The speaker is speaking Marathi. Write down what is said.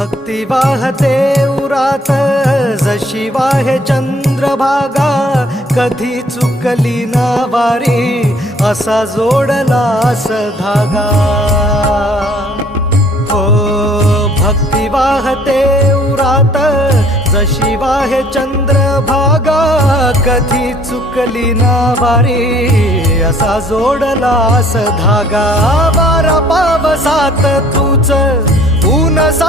भक्ति वाहते उरात जशी वाहे चंद्र कधी चुकली ना वारी असा जोडला धागा हो भक्ती वाहते उरात जशी वाहे चंद्रभागा कधी चुकली ना वारी असा जोडला धागा बारा पावसात सात तूच सा